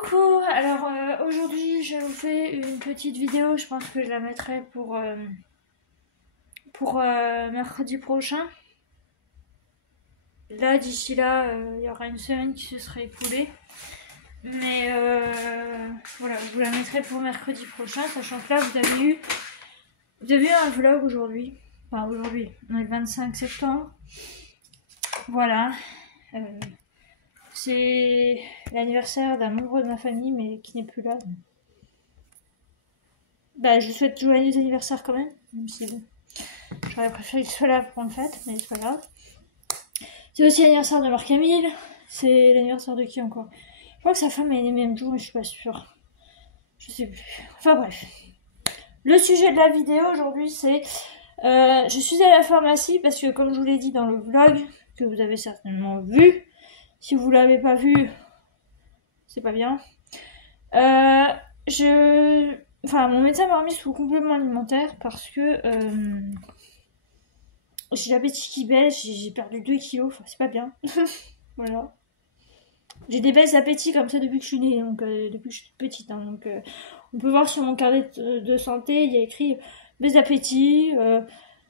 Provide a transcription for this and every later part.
Coucou, alors aujourd'hui je vous fais une petite vidéo, je pense que je la mettrai pour mercredi prochain. Là d'ici là, il y aura une semaine qui se sera écoulée. Mais voilà, je vous la mettrai pour mercredi prochain, sachant que là vous avez eu un vlog aujourd'hui. Enfin aujourd'hui, on est le 25 septembre. Voilà. C'est l'anniversaire d'un membre de ma famille, mais qui n'est plus là. Bah, je souhaite joyeux anniversaire quand même si bon, j'aurais préféré qu'il soit là pour une fête, mais c'est pas grave. C'est aussi l'anniversaire de Marc-Camille. C'est l'anniversaire de qui encore? Je crois que sa femme est née le même jour, mais je suis pas sûre. Je sais plus. Enfin bref. Le sujet de la vidéo aujourd'hui, c'est... je suis à la pharmacie parce que, comme je vous l'ai dit dans le vlog, que vous avez certainement vu, si vous l'avez pas vu, c'est pas bien. Enfin, mon médecin m'a remis sous complément alimentaire parce que j'ai l'appétit qui baisse, j'ai perdu 2 kilos, enfin c'est pas bien. Voilà. J'ai des baisses d'appétit comme ça depuis que je suis née, donc depuis que je suis petite. Hein, donc on peut voir sur mon carnet de santé, il y a écrit baisse d'appétit.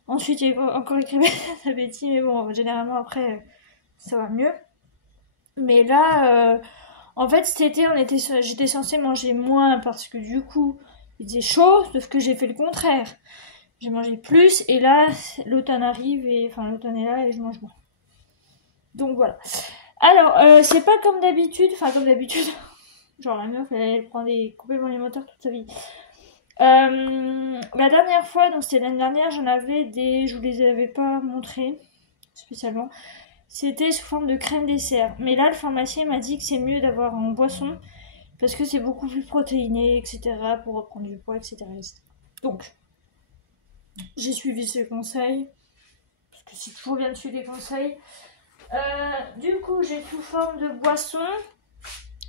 Ensuite il y a encore écrit baisse d'appétit, mais bon, généralement après ça va mieux. Mais là, en fait cet été j'étais censée manger moins parce que du coup il faisait chaud, sauf que j'ai fait le contraire. J'ai mangé plus et là l'automne arrive et enfin l'automne est là et je mange moins. Donc voilà. Alors c'est pas comme d'habitude, enfin comme d'habitude, genre la meuf elle prend des compléments alimentaires toute sa vie. La dernière fois, donc c'était l'année dernière, je vous les avais pas montrés spécialement. C'était sous forme de crème dessert. Mais là le pharmacien m'a dit que c'est mieux d'avoir en boisson parce que c'est beaucoup plus protéiné, etc. pour reprendre du poids, etc. Donc j'ai suivi ses conseils, parce que c'est toujours bien de suivre les conseils. Du coup, j'ai sous forme de boisson.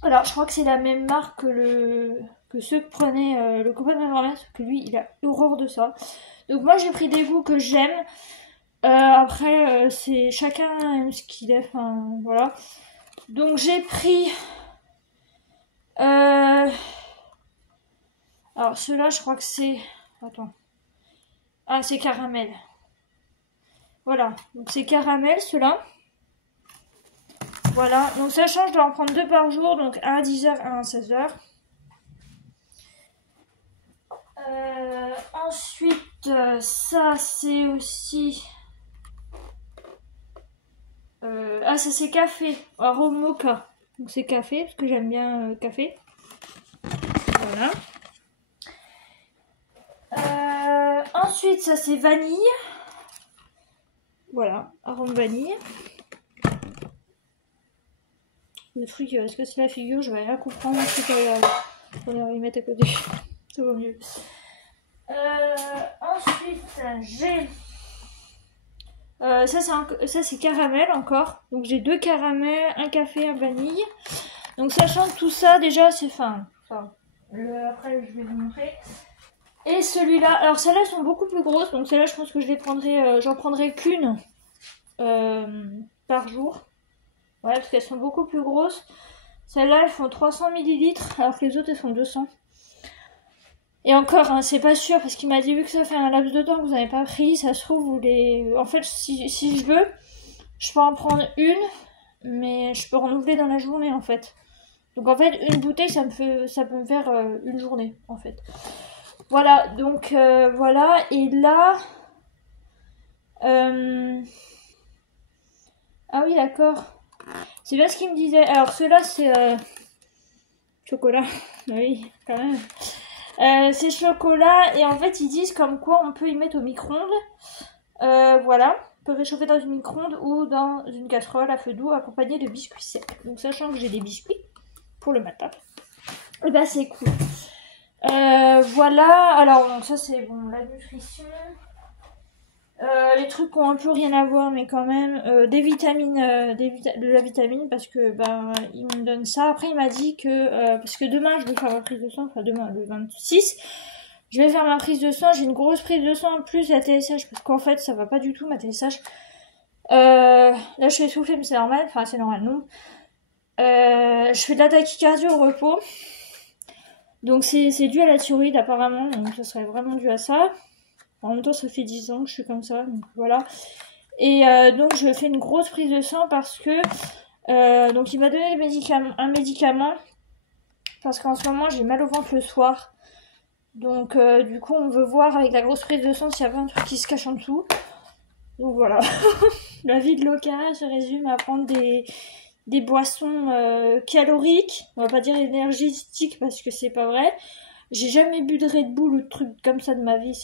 Alors, je crois que c'est la même marque que ceux que prenait le copain de ma grand-mère, parce que lui, il a horreur de ça. Donc moi, j'ai pris des goûts que j'aime. Après, c'est chacun aime ce qu'il aime, enfin, voilà. Donc j'ai pris... Alors, ceux-là, je crois que c'est... Attends. Ah, c'est caramel. Voilà, donc c'est caramel ceux-là. Voilà, donc sachant que je dois en prendre 2 par jour, donc un à 10h, un à 16h. Ensuite, ça c'est aussi... Ah, ça c'est café, arôme mocha. Donc c'est café, parce que j'aime bien café. Voilà. Ensuite, ça c'est vanille. Voilà, arôme vanille. Le truc, est-ce que c'est la figure? Je vais rien comprendre. On va y mettre à côté. Ça vaut mieux. Ensuite, j'ai... ça c'est caramel encore. Donc j'ai 2 caramels, un café, un vanille. Donc sachant que tout ça, déjà, c'est fin. Enfin, après, je vais vous montrer. Et celui-là, alors celles-là sont beaucoup plus grosses. Donc celles-là, je pense que je les prendrai, j'en prendrai qu'une par jour. Ouais, parce qu'elles sont beaucoup plus grosses. Celles-là, elles font 300 ml, alors que les autres, elles font 200. Et encore, hein, c'est pas sûr, parce qu'il m'a dit, vu que ça fait un laps de temps que vous n'avez pas pris, ça se trouve, vous les... En fait, si je veux, je peux en prendre une, mais je peux renouveler dans la journée, en fait. Donc, en fait, une bouteille, ça peut me faire une journée, en fait. Voilà, donc, voilà. Et là... Ah oui, d'accord. C'est bien ce qu'il me disait. Alors, ceux-là, c'est... chocolat. Oui, quand même. C'est chocolat. Et en fait, ils disent comme quoi on peut y mettre au micro-ondes. Voilà. On peut réchauffer dans une micro-ondes ou dans une casserole à feu doux accompagnée de biscuits secs. Donc, sachant que j'ai des biscuits pour le matin, et ben c'est cool. Voilà. Alors, donc, ça, c'est bon, la nutrition. Les trucs qui ont un peu rien à voir, mais quand même des vitamines, de la vitamine, parce que il me donne ça. Après il m'a dit que parce que demain je vais faire ma prise de sang, enfin demain le 26, je vais faire ma prise de sang. J'ai une grosse prise de sang en plus la TSH, parce qu'en fait ça va pas du tout ma TSH. Là je suis essoufflée, mais c'est normal, enfin c'est normal non. Je fais de la tachycardie au repos. Donc c'est dû à la thyroïde apparemment, donc ça serait vraiment dû à ça. En même temps ça fait 10 ans que je suis comme ça, donc voilà. Et donc je fais une grosse prise de sang parce que donc il m'a donné un médicament parce qu'en ce moment j'ai mal au ventre le soir. Donc du coup on veut voir avec la grosse prise de sang s'il y a pas un truc qui se cache en dessous. Donc voilà. La vie de local se résume à prendre des boissons caloriques, on va pas dire énergétiques parce que c'est pas vrai. J'ai jamais bu de Red Bull ou de trucs comme ça de ma vie.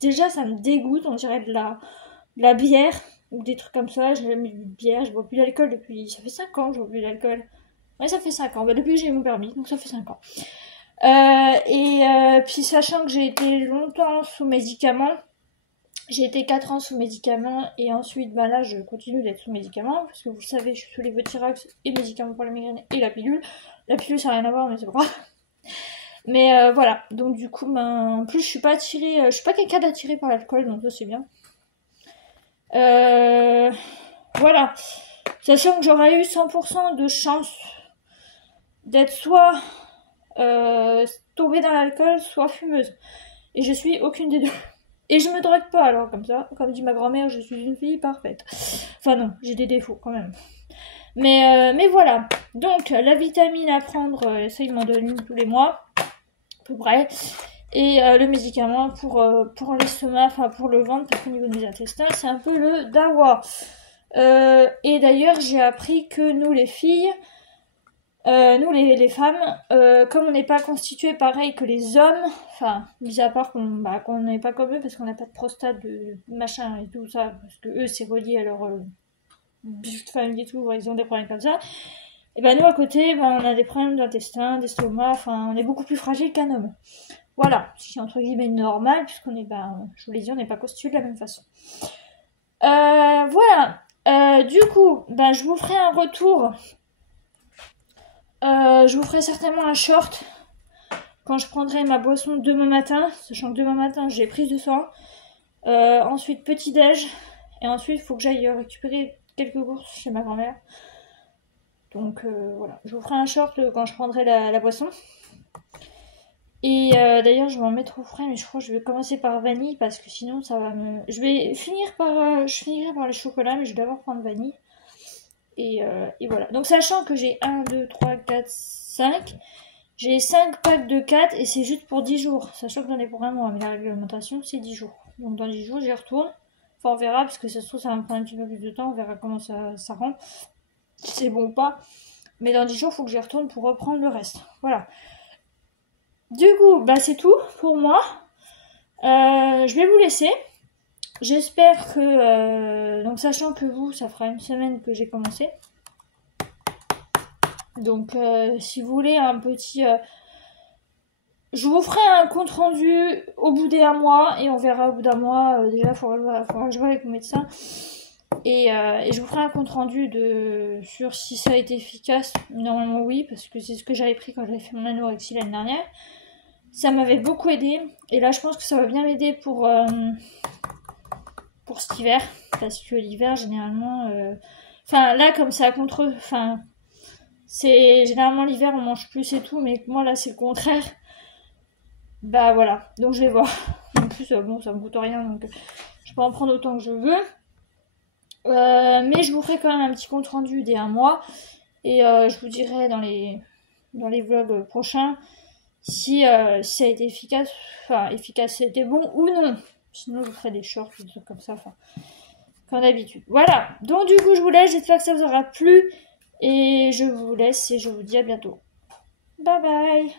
Déjà ça me dégoûte, on dirait de la bière ou des trucs comme ça. J'ai jamais bu de bière, je bois plus d'alcool depuis... Ça fait 5 ans que je bois plus d'alcool. Ouais, ça fait 5 ans, bah, depuis que j'ai eu mon permis, donc ça fait 5 ans. Puis sachant que j'ai été longtemps sous médicaments, j'ai été 4 ans sous médicaments et ensuite bah là je continue d'être sous médicaments parce que vous le savez je suis sous Levothyrox et médicaments pour la migraine et la pilule. La pilule ça n'a rien à voir mais c'est pas grave. Mais voilà, donc du coup en plus je suis pas attirée, je suis pas quelqu'un d'attiré par l'alcool donc ça c'est bien. Voilà, sachant que j'aurais eu 100% de chance d'être soit tombée dans l'alcool soit fumeuse et je suis aucune des deux. Et je me drogue pas alors comme ça, comme dit ma grand-mère, je suis une fille parfaite. Enfin non, j'ai des défauts quand même. Mais voilà, donc la vitamine à prendre, ça il m'en donne une tous les mois, à peu près. Et le médicament pour l'estomac, enfin pour le ventre, parce qu'au niveau de mes intestins, c'est un peu le dawa. Et d'ailleurs j'ai appris que nous les filles, nous les femmes, comme on n'est pas constitué pareil que les hommes, enfin, mis à part qu'on n'est pas comme eux parce qu'on n'a pas de prostate, de machin et tout ça, parce que eux c'est relié à leur but de famille et tout, ils ont des problèmes comme ça. Et ben nous à côté, on a des problèmes d'intestin, d'estomac, enfin on est beaucoup plus fragile qu'un homme. Voilà, c'est entre guillemets normal puisqu'on est, je vous l'ai dit, on n'est pas constitué de la même façon. Voilà, du coup, je vous ferai un retour. Je vous ferai certainement un short quand je prendrai ma boisson demain matin, sachant que demain matin j'ai prise de sang. Ensuite petit déj et ensuite il faut que j'aille récupérer quelques courses chez ma grand-mère. Donc voilà, je vous ferai un short quand je prendrai la boisson. Et d'ailleurs je vais en mettre au frais, mais je crois que je vais commencer par vanille parce que sinon ça va me... Je finirai par les chocolats, mais je vais d'abord prendre vanille. Et voilà. Donc sachant que j'ai 1, 2, 3, 4, 5. J'ai 5 packs de 4 et c'est juste pour 10 jours. Sachant que j'en ai pour un mois, mais la réglementation c'est 10 jours. Donc dans 10 jours j'y retourne. Enfin on verra, parce que ça se trouve ça va me prendre un petit peu plus de temps. On verra comment ça rend. Si c'est bon ou pas. Mais dans 10 jours il faut que j'y retourne pour reprendre le reste. Voilà. Du coup, c'est tout pour moi. Je vais vous laisser. J'espère que... donc sachant que vous, ça fera une semaine que j'ai commencé. Donc si vous voulez un petit... je vous ferai un compte rendu au bout d'un mois. Et on verra au bout d'un mois. Déjà, il faudra que je vois avec mon médecin. Et je vous ferai un compte rendu sur si ça a été efficace. Normalement oui, parce que c'est ce que j'avais pris quand j'avais fait mon anorexie l'année dernière. Ça m'avait beaucoup aidé. Et là, je pense que ça va bien m'aider pour cet hiver. Parce que l'hiver, généralement... Enfin, là, comme ça contre... Enfin, c'est... Généralement, l'hiver, on mange plus et tout. Mais moi, là, c'est le contraire. Voilà. Donc, je vais voir. En plus, bon, ça me coûte rien. Donc, je peux en prendre autant que je veux. Mais je vous ferai quand même un petit compte rendu dès un mois. Et je vous dirai dans les vlogs prochains si ça a été efficace, c'était bon ou non. Sinon je vous ferai des shorts ou des trucs comme ça, comme d'habitude. Voilà, donc du coup je vous laisse, j'espère que ça vous aura plu. Et je vous laisse et je vous dis à bientôt. Bye bye.